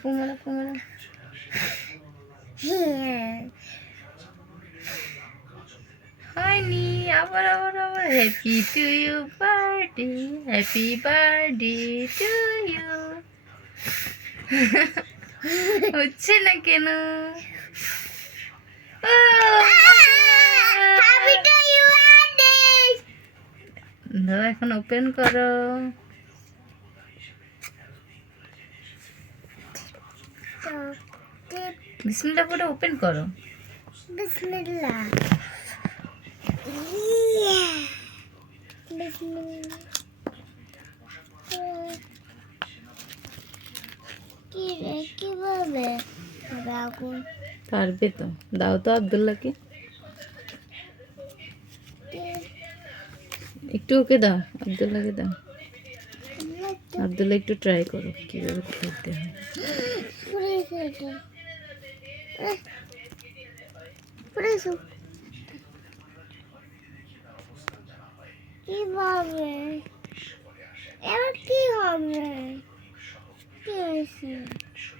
ফুমানো ফুমানো হয়নি, আবার আবার আবার happy to you birthday, happy birthday to you. হচ্ছে না কেন? দাও এখন ওপেন করো। বিসমিল্লাহ করে ওপেন করো। বিসমিল্লাহ। বিসমিল্লাহ। কি রে কিভাবে আগুন? পারবে তো, দাও তো আব্দুল্লাহকে একটু, ওকে দাও, আব্দুল্লাহকে দাও। আব্দুল্লাহ একটু ট্রাই করো কিভাবে খেলতে হয়। কিভাবে এবার কি হবে? কি হয়েছে?